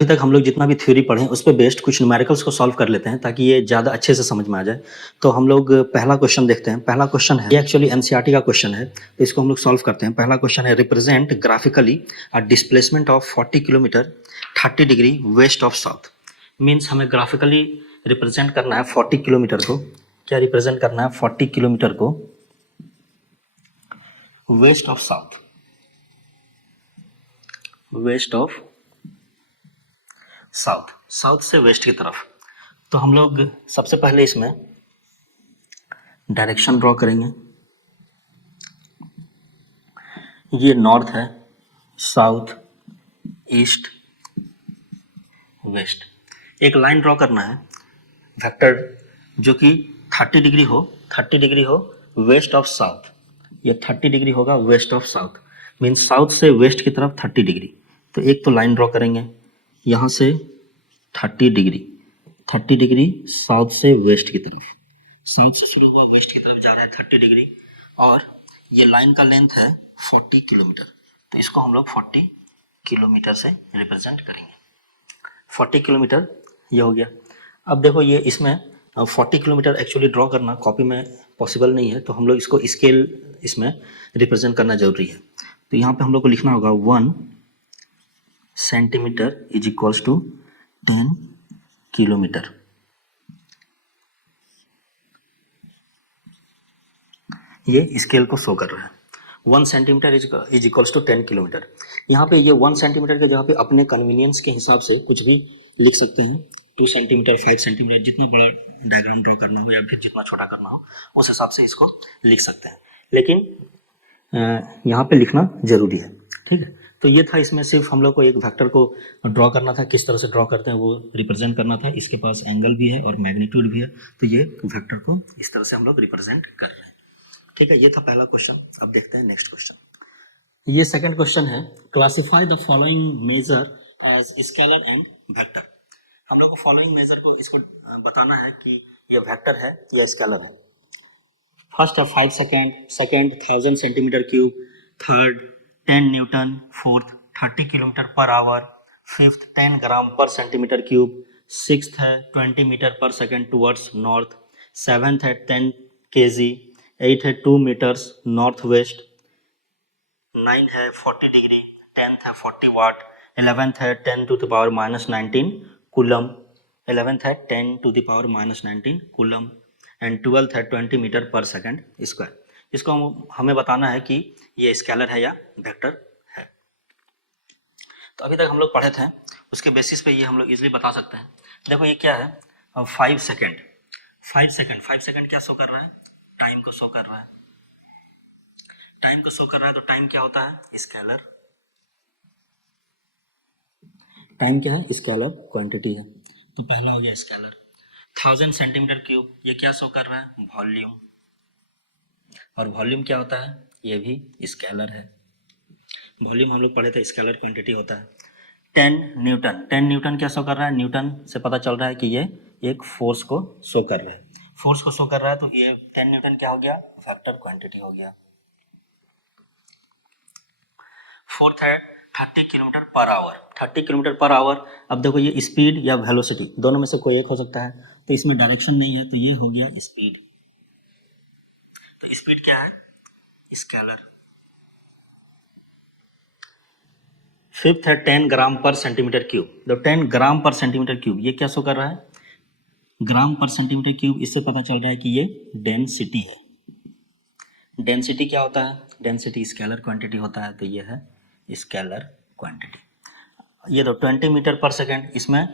अभी तक हम लोग जितना भी थ्योरी पढ़े हैं, उस पे बेस्ड कुछ न्यूमेरिकल्स को सॉल्व कर लेते हैं ताकि ये ज़्यादा अच्छे से समझ में आ जाए। तो हम लोग पहला क्वेश्चन देखते हैं। पहला क्वेश्चन है, ये एक्चुअली एनसीईआरटी का क्वेश्चन है, तो इसको हम लोग सॉल्व करते हैं। पहला क्वेश्चन है, represent graphically a displacement of 40 kilometre 30 degree west of south. Means हमें ग्राफिकली रिप्रेजेंट करना है 40 किलोमीटर को। क्या रिप्रेजेंट करना है? 40 किलोमीटर को west of south, west of south, south से वेस्ट की तरफ। तो हम लोग सबसे पहले इसमें डायरेक्शन ड्रॉ करेंगे। ये नॉर्थ है, साउथ, ईस्ट, वेस्ट। एक लाइन ड्रॉ करना है वेक्टर जो कि 30 डिग्री हो, 30 डिग्री हो वेस्ट ऑफ साउथ। ये 30 डिग्री होगा west of south, means south से वेस्ट की तरफ 30 डिग्री। तो एक तो लाइन ड्रॉ करेंगे यहाँ से 30 डिग्री, 30 डिग्री साउथ से वेस्ट की तरफ। साउथ से शुरू हुआ, वेस्ट की तरफ जा रहा है 30 डिग्री, और ये लाइन का लेंथ है 40 किलोमीटर। तो इसको हम लोग 40 किलोमीटर से रिप्रेजेंट करेंगे। 40 किलोमीटर ये हो गया। अब देखो ये इसमें 40 किलोमीटर एक्चुअली ड्रॉ करना कॉपी में पॉसिबल नहीं है, तो हम लोग इसको स्केल इसमें रिप्रेजेंट करना जरूरी है। तो यहाँ पे हम लोग को लिखना होगा 1 centimetre is equals to 10 kilometre. ये स्केल को शो कर रहा है। 1 centimetre is equals to 10 kilometre. यहाँ पे ये 1 सेंटीमीटर के जगह पे अपने कन्वीनियंस के हिसाब से कुछ भी लिख सकते हैं। 2 सेंटीमीटर, 5 सेंटीमीटर, जितना बड़ा डायग्राम ड्रॉ करना हो या फिर जितना छोटा करना हो उस हिसाब से इसको लिख सकते हैं, लेकिन यहाँ पे लिखना जरूरी है। ठीक है, तो ये था, इसमें सिर्फ हम लोग को एक वेक्टर को ड्रॉ करना था। किस तरह से ड्रॉ करते हैं वो रिप्रेजेंट करना था। इसके पास एंगल भी है और मैग्नीट्यूड भी है, तो ये वेक्टर को इस तरह से हम लोग रिप्रेजेंट कर रहे हैं। ठीक है, ये था पहला क्वेश्चन। अब देखते हैं नेक्स्ट क्वेश्चन। ये सेकंड क्वेश्चन है, classify the following measure as scalar and vector. हम लोग को फॉलोइंग मेजर को इसको बताना है कि ये वेक्टर है या स्केलर है। फर्स्ट है 5 second, second 1000 centimetre cube, third 10 Newton, fourth 30 kilometre per hour, fifth 10 ग्राम पर सेंटीमीटर क्यूब, सिक्स्थ है 20 मीटर पर सेकेंड टुवर्ड्स नॉर्थ, सेवेंथ है 10 केजी, एट है 2 मीटर्स नॉर्थ वेस्ट, 9 है 40 डिग्री, 10th है 40 वाट, 11th है 10 to the power minus 19 coulomb, 11th है 10 to the power minus 19 coulomb, and 12th है 20 मीटर पर सेकंड स्क्वायर। इसको हमें बताना है कि ये स्केलर है या वेक्टर है। तो अभी तक हम लोग पढ़े थे, उसके बेसिस पे ये हम लोग इजीली बता सकते हैं। देखो ये क्या है, 5 सेकेंड, 5 सेकेंड, 5 सेकेंड क्या शो कर रहा है? टाइम को शो कर रहा है। टाइम को शो कर रहा है, तो टाइम क्या होता है? स्केलर। टाइम क्या है? स्केलर क्वांटिटी है। तो पहला हो गया स्केलर। 1000 सेंटीमीटर क्यूब, ये क्या शो कर रहा है? वॉल्यूम। और वॉल्यूम क्या होता है? ये भी स्केलर है। वॉल्यूम हम लोग पढ़े थे, स्केलर क्वांटिटी होता है। 10 न्यूटन, 10 न्यूटन क्या शो कर रहा है? न्यूटन से पता चल रहा है कि ये एक फोर्स को शो कर रहा है। फोर्स को शो कर रहा है, तो ये 10 न्यूटन क्या हो गया? वेक्टर क्वांटिटी हो गया। फोर्थ है 30 kilometre per hour, 30 kilometre per hour. अब देखो ये स्पीड या वेलोसिटी दोनों में से कोई एक हो सकता है, तो इसमें डायरेक्शन नहीं है, तो ये हो गया स्पीड। तो स्पीड क्या है? स्केलर। फिफ्थ है 10 ग्राम पर सेंटीमीटर क्यूब। तो 10 ग्राम पर सेंटीमीटर क्यूब ये क्या शो कर रहा है? ग्राम पर सेंटीमीटर क्यूब। इससे पता चल रहा है कि ये डेंसिटी है। डेंसिटी क्या होता है? डेंसिटी स्केलर क्वांटिटी होता है, तो ये है स्केलर क्वांटिटी। ये तो 20 मीटर पर सेकेंड, इसमें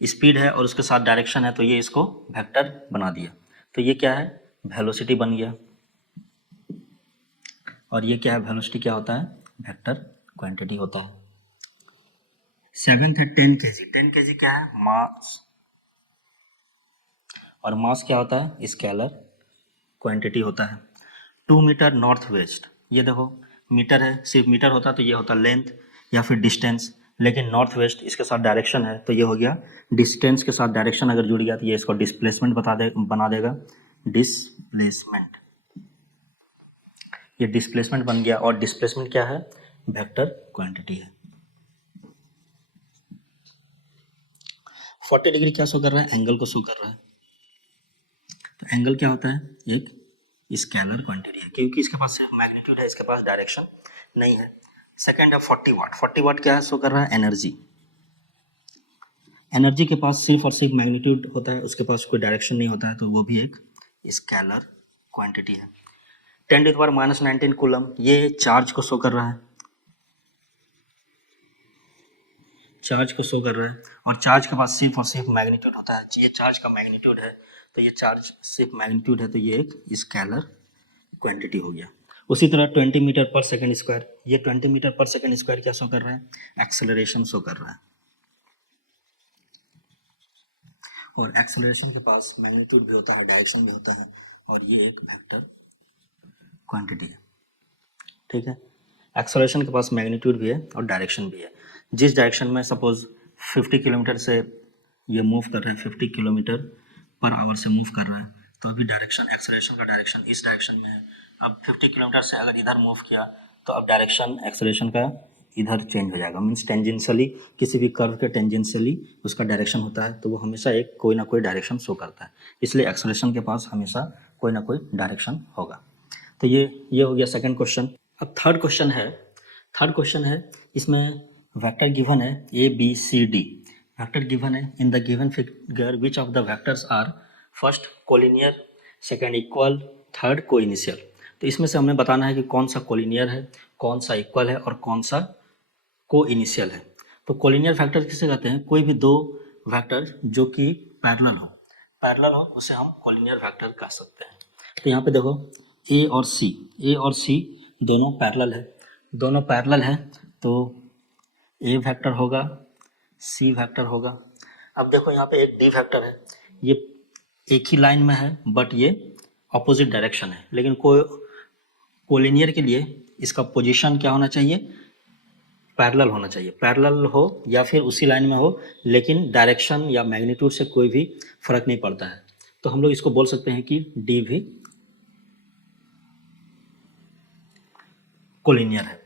स्पीड है और उसके साथ डायरेक्शन है, तो ये इसको वेक्टर बना दिया। तो ये क्या है? वेलोसिटी बन गया। और ये क्या है? वेलोसिटी क्या होता है? वेक्टर क्वांटिटी होता है। सेवेंथ है 10 केजी, 10 केजी क्या है? मास। और मास क्या होता है? स्केलर क्वांटिटी होता है। 2 मीटर नॉर्थ वेस्ट, ये देखो मीटर है, सिर्फ मीटर होता तो ये होता लेंथ या फिर डिस्टेंस, लेकिन नॉर्थ वेस्ट इसके साथ डायरेक्शन है, तो ये हो गया डिस्टेंस के साथ डायरेक्शन अगर जुड़ गया तो ये इसको डिस्प्लेसमेंट बना देगा। डिस्प्लेसमेंट, ये डिस्प्लेसमेंट बन गया। और डिस्प्लेसमेंट क्या है? वेक्टर क्वांटिटी है। 40 डिग्री क्या शो कर रहा है, एंगल को शो कर रहा है। तो एंगल क्या होता है, एक स्केलर क्वांटिटी है, क्योंकि इसके पास सिर्फ मैग्नीट्यूड है, इसके पास डायरेक्शन नहीं है। सेकेंड है 40 वाट। 40 वाट क्या है, शो कर रहा है एनर्जी। एनर्जी के पास सिर्फ और सिर्फ मैग्नीट्यूड होता है, उसके पास कोई डायरेक्शन नहीं होता है, तो वो भी एक स्केलर क्वांटिटी है। 10⁻⁻19 कूलम, ये चार्ज को शो कर रहा है, चार्ज को शो कर रहा है, और चार्ज के पास सिर्फ और सिर्फ मैग्नीट्यूड होता है। ये चार्ज का मैग्नीट्यूड है, तो ये चार्ज सिर्फ मैग्नीट्यूड है, तो ये एक स्केलर क्वांटिटी हो गया। उसी तरह 20 मीटर पर सेकंड स्क्वायर, ये 20 मीटर पर सेकंड स्क्वायर क्या शो कर रहा है, एक्सेलरेशन शो कर रहा है। और एक्सेलरेशन के पास मैग्नीट्यूड भी होता है, डायरेक्शन भी होता है, और ये एक वेक्टर क्वांटिटी है। ठीक है, एक्सेलरेशन के पास मैग्नीट्यूड भी है और डायरेक्शन भी है। जिस डायरेक्शन में सपोज 50 किलोमीटर से ये मूव कर रहा है, 50 किलोमीटर पर आवर से मूव कर रहा है, तो अभी डायरेक्शन, एक्सेलरेशन का डायरेक्शन इस डायरेक्शन में है। अब 50 किलोमीटर से अगर इधर मूव किया, तो अब डायरेक्शन एक्सेलरेशन का इधर चेंज हो जाएगा, मीन्स टेंजेंशियली, किसी भी कर्व के टेंजेंशियली उसका डायरेक्शन होता है, तो वो हमेशा एक कोई ना कोई डायरेक्शन शो करता है, इसलिए एक्सेलरेशन के पास हमेशा कोई ना कोई डायरेक्शन होगा। तो ये हो गया सेकंड क्वेश्चन। अब थर्ड क्वेश्चन है, इसमें वेक्टर गिवन है A B C D, vector given है। In the given figure which of the vectors are first collinear, second equal, third coinitial. तो इसमें से हमें बताना है कि कौन सा कोलिनियर है, कौन सा इक्वल है और कौन सा को इनिशियल है। तो कोलिनियर फैक्टर किसे कहते हैं, कोई भी दो वेक्टर जो कि पैरेलल हो उसे हम कोलिनियर फैक्टर कह सकते हैं। तो यहाँ पे देखो ए और सी दोनों पैरेलल है, तो ए वेक्टर होगा, सी वेक्टर होगा। अब देखो यहाँ पे एक डी वेक्टर है, ये एक ही लाइन में है बट ये ऑपोजिट डायरेक्शन है, लेकिन कोलिनियर के लिए इसका पोजीशन क्या होना चाहिए, पैरेलल होना चाहिए, पैरेलल हो या फिर उसी लाइन में हो, लेकिन डायरेक्शन या मैग्नीट्यूड से कोई भी फर्क नहीं पड़ता है। तो हम लोग इसको बोल सकते हैं कि डी भी कोलिनियर है।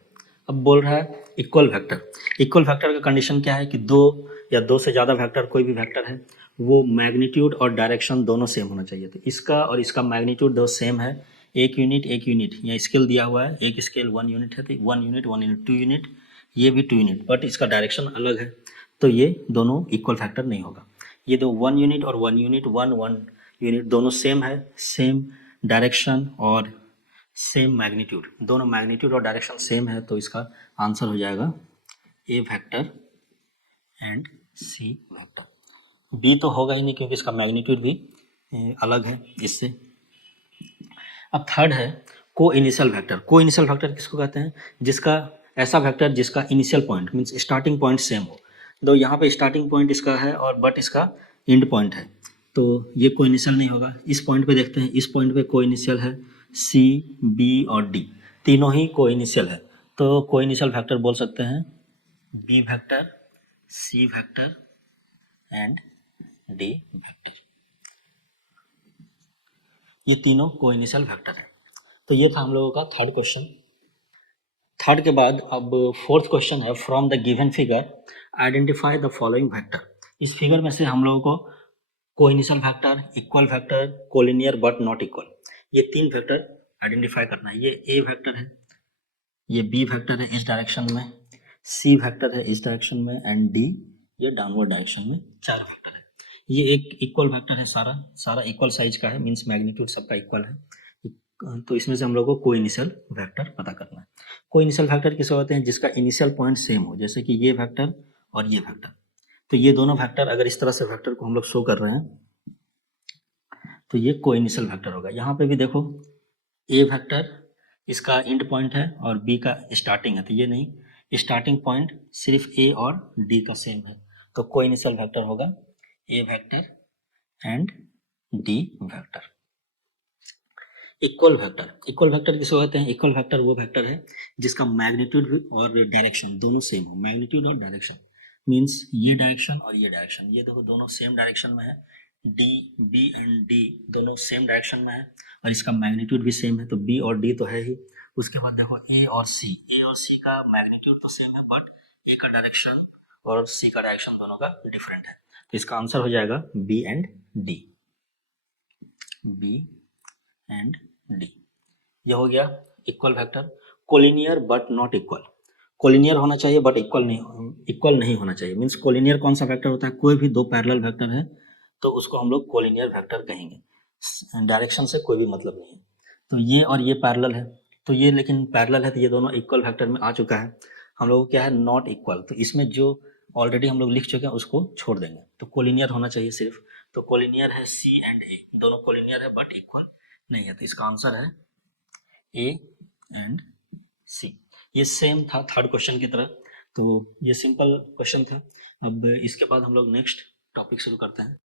अब बोल रहा है इक्वल वेक्टर का कंडीशन क्या है कि दो या दो से ज़्यादा वेक्टर, कोई भी वेक्टर है, वो मैग्नीट्यूड और डायरेक्शन दोनों सेम होना चाहिए। तो इसका और इसका मैग्नीट्यूड दो सेम है, एक यूनिट यहाँ स्केल दिया हुआ है, एक स्केल 1 यूनिट है, तो 1 यूनिट 2 यूनिट, ये भी 2 यूनिट, बट इसका डायरेक्शन अलग है, तो ये दोनों इक्वल फैक्टर नहीं होगा। ये दो 1 यूनिट और 1 यूनिट 1 यूनिट दोनों सेम है, सेम डायरेक्शन और सेम मैग्नीट्यूड, दोनों मैग्नीट्यूड और डायरेक्शन सेम है, तो इसका आंसर हो जाएगा A vector and C vector. B तो होगा ही नहीं क्योंकि इसका मैग्नीट्यूड भी अलग है इससे। अब थर्ड है को इनिशियल वेक्टर किसको कहते हैं, जिसका ऐसा वेक्टर जिसका initial point means starting point same हो। दो यहाँ पे स्टार्टिंग पॉइंट इसका है और बट इसका एंड पॉइंट है, तो ये को इनिशियल नहीं होगा। इस पॉइंट पे देखते हैं, इस पॉइंट पे को इनिशियल है, सी बी और डी तीनों ही को इनिशियल है, तो को इनिशियल वेक्टर बोल सकते हैं b vector, c vector and D vector, ये तीनों को इनिशियल वेक्टर है। तो ये था हम लोगों का थर्ड क्वेश्चन। थर्ड के बाद अब फोर्थ क्वेश्चन है, from the given figure identify the following vector. इस फिगर में से हम लोगों को को initial vector, equal vector, collinear but not equal, ये तीन वेक्टर आइडेंटिफाई करना है। ये ए वेक्टर है, ये बी वेक्टर है इस डायरेक्शन में, सी वेक्टर है इस डायरेक्शन में एंड डी ये डाउनवर्ड डायरेक्शन में, चार वेक्टर है। ये एक इक्वल वेक्टर है, सारा इक्वल साइज का है, मीन्स मैग्नीट्यूड सबका इक्वल है। तो इसमें से हम लोग को को इनिशियल वेक्टर पता करना है। को इनिशियल वेक्टर किसे होते हैं, जिसका इनिशियल पॉइंट सेम हो, जैसे कि ये वेक्टर और ये वेक्टर। तो ये दोनों वेक्टर अगर इस तरह से वेक्टर को हम लोग शो कर रहे हैं, तो ये को इनिशियल वेक्टर होगा। यहाँ पे भी देखो ए वेक्टर इसका एंड पॉइंट है और बी का स्टार्टिंग है, तो ये नहीं, स्टार्टिंग पॉइंट सिर्फ ए और डी का सेम है, तो को इनिशियल वेक्टर होगा A vector and D vector. Equal vector किसे कहते हैं, इक्वल वेक्टर वो वेक्टर है जिसका मैग्नीट्यूड और डायरेक्शन दोनों सेम हो। मैग्नीट्यूड और डायरेक्शन मीन्स ये डायरेक्शन और ये डायरेक्शन, ये देखो दोनों सेम डायरेक्शन में है, डी बी एंड डी दोनों सेम डायरेक्शन में है और इसका मैग्नीट्यूड भी सेम है, तो बी और डी तो है ही। उसके बाद देखो ए और सी का मैग्नीट्यूड तो सेम है बट ए का डायरेक्शन और सी का डायरेक्शन दोनों का डिफरेंट है, तो इसका आंसर हो जाएगा b and d, b and d. ये हो गया equal vector. Collinear but not equal, collinear होना चाहिए बट इक्वल नहीं होना चाहिए। मीन्स कोलिनियर कौन सा वेक्टर होता है, कोई भी दो पैरेलल वेक्टर है तो उसको हम लोग कोलिनियर वेक्टर कहेंगे, डायरेक्शन से कोई भी मतलब नहीं है। तो ये और ये पैरेलल है, तो ये लेकिन पैरेलल है तो ये दोनों इक्वल वेक्टर में आ चुका है। हम लोग क्या है नॉट इक्वल, तो इसमें जो ऑलरेडी हम लोग लिख चुके हैं उसको छोड़ देंगे, तो कोलिनियर होना चाहिए सिर्फ। तो कोलिनियर है सी एंड ए, दोनों कोलिनियर है बट इक्वल नहीं है, तो इसका आंसर है ए एंड सी। ये सेम था थर्ड क्वेश्चन की तरह, तो ये सिंपल क्वेश्चन था। अब इसके बाद हम लोग नेक्स्ट टॉपिक शुरू करते हैं।